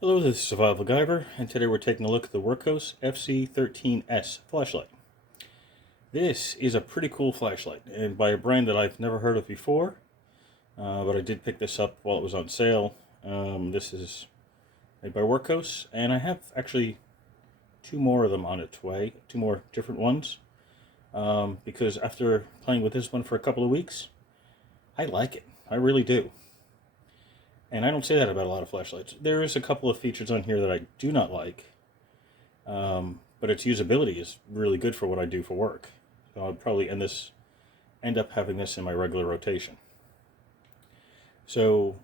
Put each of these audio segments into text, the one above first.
Hello, this is Survival-gyver, and today we're taking a look at the Wurkkos FC13S flashlight. This is a pretty cool flashlight, and by a brand that I've never heard of before, but I did pick this up while it was on sale. This is made by Wurkkos, and I have actually two more of them on its way, two more different ones, because after playing with this one for a couple of weeks, I like it. I really do. And I don't say that about a lot of flashlights. There is a couple of features on here that I do not like, but its usability is really good for what I do for work. So I'll probably end up having this in my regular rotation. So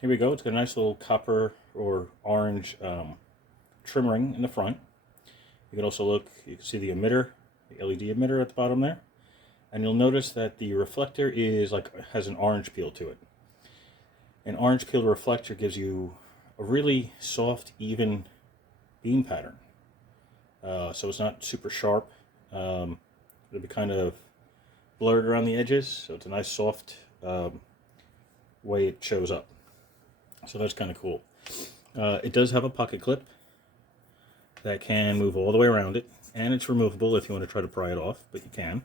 here we go. It's got a nice little copper or orange trim ring in the front. You can also look, you can see the emitter, the LED emitter at the bottom there. And you'll notice that the reflector has an orange peel to it. An orange peeled reflector gives you a really soft, even beam pattern. So it's not super sharp. It'll be kind of blurred around the edges, so it's a nice soft way it shows up. So that's kind of cool. It does have a pocket clip that can move all the way around it, and it's removable if you want to try to pry it off, but you can.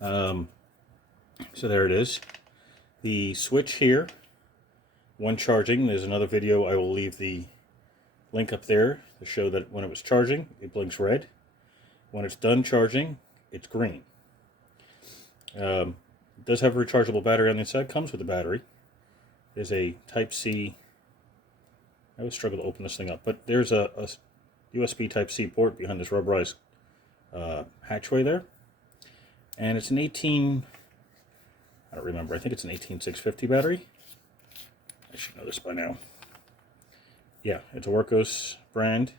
So there it is. The switch here, when charging, there's another video, I will leave the link up there to show that when it was charging, it blinks red. When it's done charging, it's green. It does have a rechargeable battery on the inside, comes with a battery. There's a Type-C, I always struggle to open this thing up, but there's a USB Type-C port behind this rubberized hatchway there. And it's an I don't remember. I think it's an 18650 battery. I should know this by now. Yeah, it's a Wurkkos brand,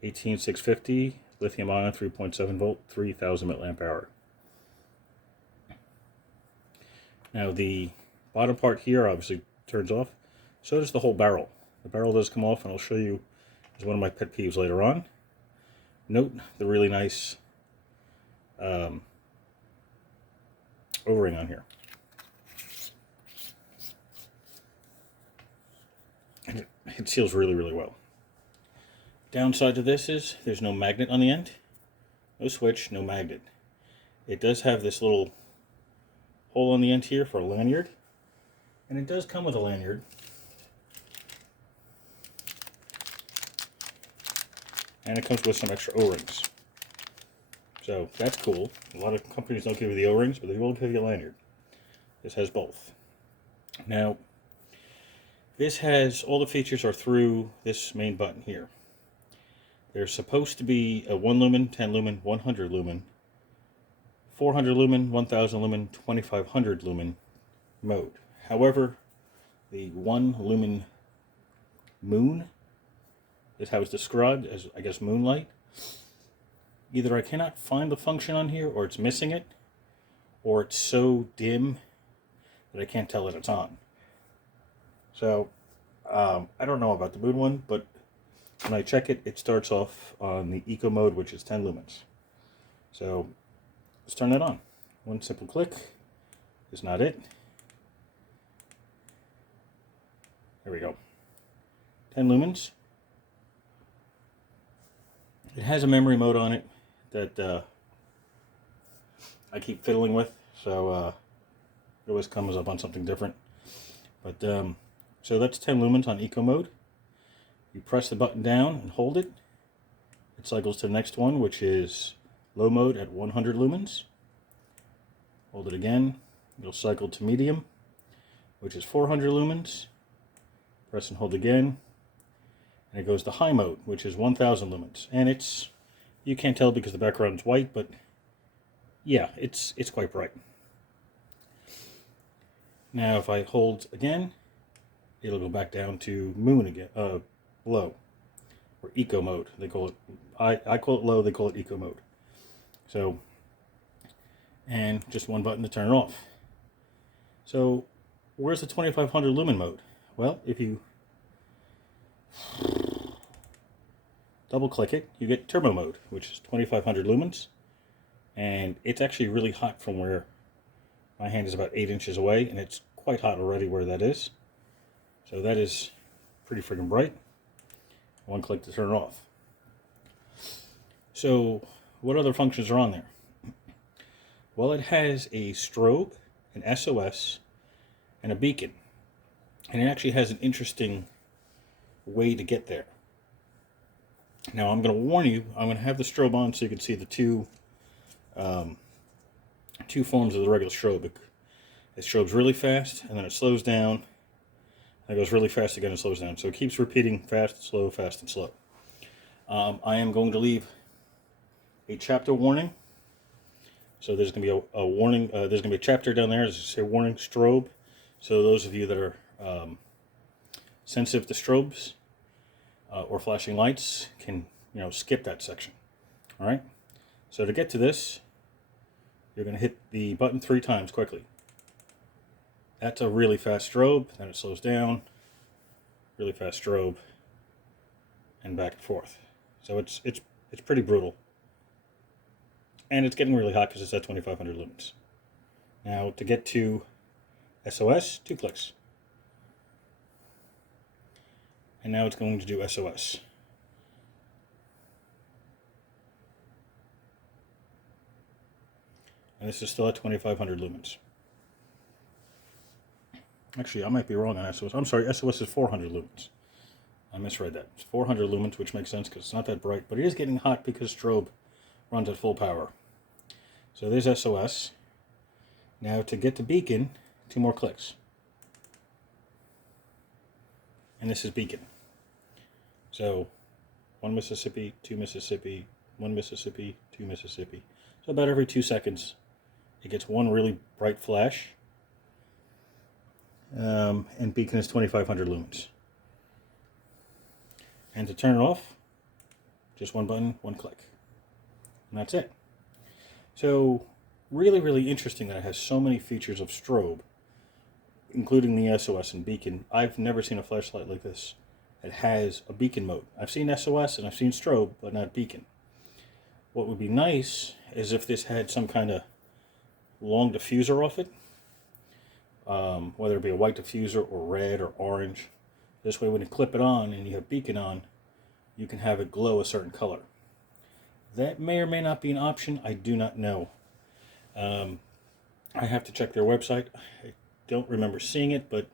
18650, lithium ion, 3.7 volt, 3000 milliamp hour. Now the bottom part here obviously turns off. So does the whole barrel. The barrel does come off, and I'll show you as one of my pet peeves later on. Note the really nice O-ring on here. And it seals really, really well. Downside to this is there's no magnet on the end. No switch, no magnet. It does have this little hole on the end here for a lanyard. And it does come with a lanyard. And it comes with some extra O-rings. So that's cool. A lot of companies don't give you the O-rings, but they will give you a lanyard. This has both. Now, this has, all the features are through this main button here. There's supposed to be a 1 lumen, 10 lumen, 100 lumen, 400 lumen, 1000 lumen, 2500 lumen mode. However, the 1 lumen moon is how it's described as, I guess, moonlight. Either I cannot find the function on here, or it's missing it, or it's so dim that I can't tell that it's on. So, I don't know about the moon one, but when I check it, it starts off on the eco mode, which is 10 lumens. So, let's turn that on. One simple click is not it. There we go. 10 lumens. It has a memory mode on it that I keep fiddling with, so it always comes up on something different. But so that's 10 lumens on eco mode. You press the button down and hold it. It cycles to the next one, which is low mode at 100 lumens. Hold it again. It'll cycle to medium, which is 400 lumens. Press and hold again. And it goes to high mode, which is 1000 lumens. And it's, you can't tell because the background's white, but yeah, it's quite bright. Now if I hold again, it'll go back down to moon again, low, or eco mode. They call it, I call it low, they call it eco mode. So, and just one button to turn it off. So, where's the 2500 lumen mode? Well, if you double click it, you get turbo mode, which is 2500 lumens, and it's actually really hot from where my hand is about 8 inches away, and it's quite hot already where that is. So that is pretty freaking bright. One click to turn it off. So what other functions are on there? Well, it has a strobe, an SOS, and a beacon. And it actually has an interesting way to get there. Now I'm going to warn you, I'm going to have the strobe on so you can see the two forms of the regular strobe. It strobes really fast, and then it slows down, and it goes really fast again and slows down. So it keeps repeating fast and slow, fast and slow. I am going to leave a chapter warning. So there's going to be a warning, there's going to be a chapter down there, there's a warning strobe. So those of you that are sensitive to strobes or flashing lights can, skip that section. All right. So to get to this, you're going to hit the button 3 times quickly. That's a really fast strobe. Then it slows down. Really fast strobe, and back and forth. So it's pretty brutal. And it's getting really hot because it's at 2500 lumens. Now to get to SOS, 2 clicks. And now it's going to do SOS. And this is still at 2500 lumens. Actually, I might be wrong on SOS. I'm sorry, SOS is 400 lumens. I misread that. It's 400 lumens, which makes sense because it's not that bright, but it is getting hot because strobe runs at full power. So there's SOS. Now to get to beacon, 2 more clicks. And this is beacon. So 1 Mississippi, 2 Mississippi, 1 Mississippi, 2 Mississippi. So about every 2 seconds, it gets one really bright flash. And beacon is 2500 lumens. And to turn it off, just 1 button, 1 click. And that's it. So really, really interesting that it has so many features of strobe, including the SOS and beacon. I've never seen a flashlight like this that has a beacon mode. I've seen SOS and I've seen strobe, but not beacon. What would be nice is if this had some kind of long diffuser off it, whether it be a white diffuser or red or orange. This way when you clip it on and you have beacon on, you can have it glow a certain color. That may or may not be an option. I do not know. I have to check their website. I don't remember seeing it, but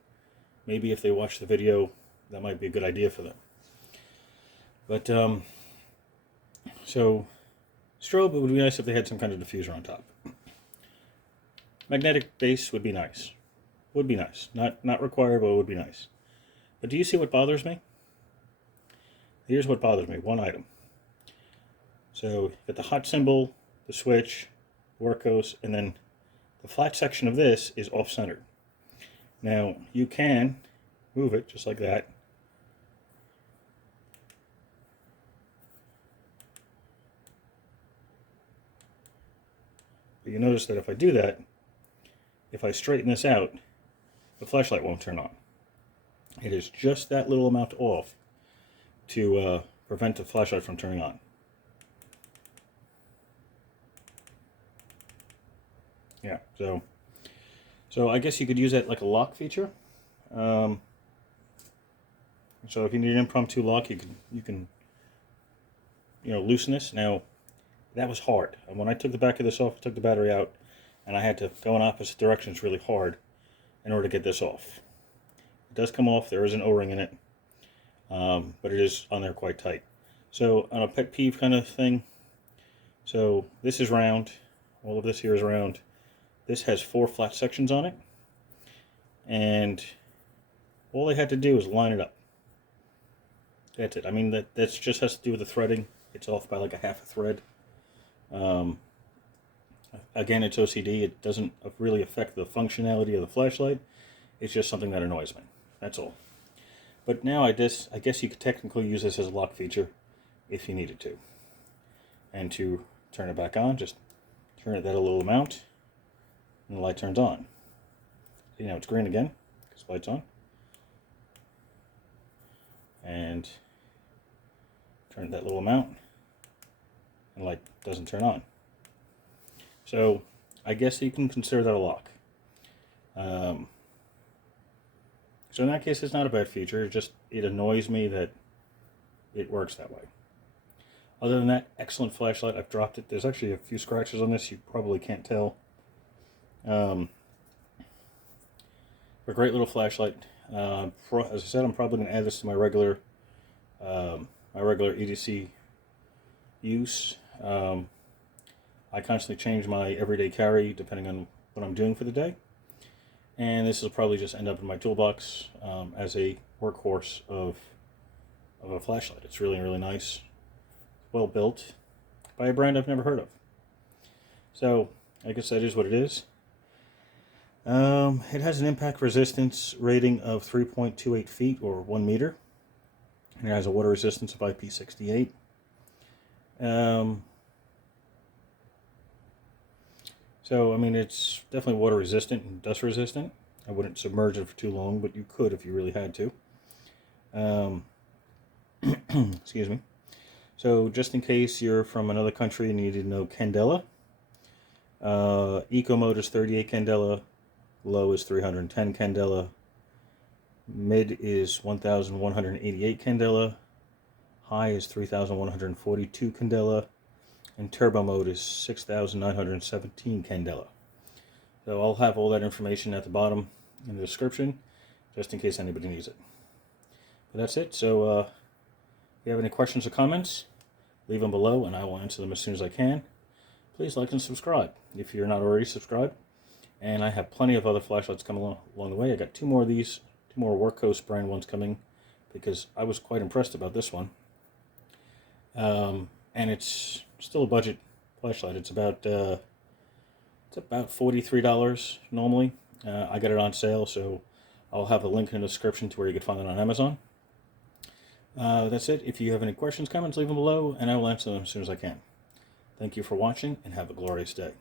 maybe if they watch the video, that might be a good idea for them. But, so, strobe, it would be nice if they had some kind of diffuser on top. Magnetic base would be nice. Would be nice. Not required, but it would be nice. But do you see what bothers me? Here's what bothers me. One item. So, you've got the hot symbol, the switch, Wurkkos, and then the flat section of this is off-centered. Now, you can move it just like that. But you notice that if I do that, if I straighten this out, the flashlight won't turn on. It is just that little amount off to prevent the flashlight from turning on. Yeah, so I guess you could use that like a lock feature. So if you need an impromptu lock, you can loosen this. Now, that was hard. And when I took the back of this off, I took the battery out, and I had to go in opposite directions really hard in order to get this off. It does come off. There is an O-ring in it, but it is on there quite tight. So on a pet peeve kind of thing, so this is round. All of this here is round. This has 4 flat sections on it, and all they had to do is line it up. That's it. I mean, that just has to do with the threading. It's off by like a half a thread. Again, it's OCD. It doesn't really affect the functionality of the flashlight. It's just something that annoys me. That's all. But now I guess you could technically use this as a lock feature if you needed to. And to turn it back on, just turn it that a little amount, and the light turns on. See, now it's green again because the light's on. And turn it that little amount, and the light doesn't turn on. So I guess you can consider that a lock. So in that case, it's not a bad feature. It annoys me that it works that way. Other than that, excellent flashlight. I've dropped it. There's actually a few scratches on this. You probably can't tell. A great little flashlight. As I said, I'm probably going to add this to my regular EDC use. I constantly change my everyday carry depending on what I'm doing for the day. And this will probably just end up in my toolbox as a workhorse of a flashlight. It's really, really nice. Well built by a brand I've never heard of. So, I guess that is what it is. It has an impact resistance rating of 3.28 feet or 1 meter. And it has a water resistance of IP68. So, I mean, it's definitely water resistant and dust resistant. I wouldn't submerge it for too long, but you could if you really had to. Excuse me. So, just in case you're from another country and you need to know candela, eco mode is 38 candela, low is 310 candela, mid is 1188 candela, high is 3142 candela, and turbo mode is 6,917 candela. So I'll have all that information at the bottom in the description, just in case anybody needs it. But that's it. So if you have any questions or comments, leave them below and I will answer them as soon as I can. Please like and subscribe if you're not already subscribed. And I have plenty of other flashlights coming along the way. I got two more of these, two more Wurkkos brand ones coming, because I was quite impressed about this one. And it's still a budget flashlight. It's about $43 normally. I got it on sale, so I'll have a link in the description to where you can find it on Amazon. That's it. If you have any questions, comments, leave them below, and I will answer them as soon as I can. Thank you for watching, and have a glorious day.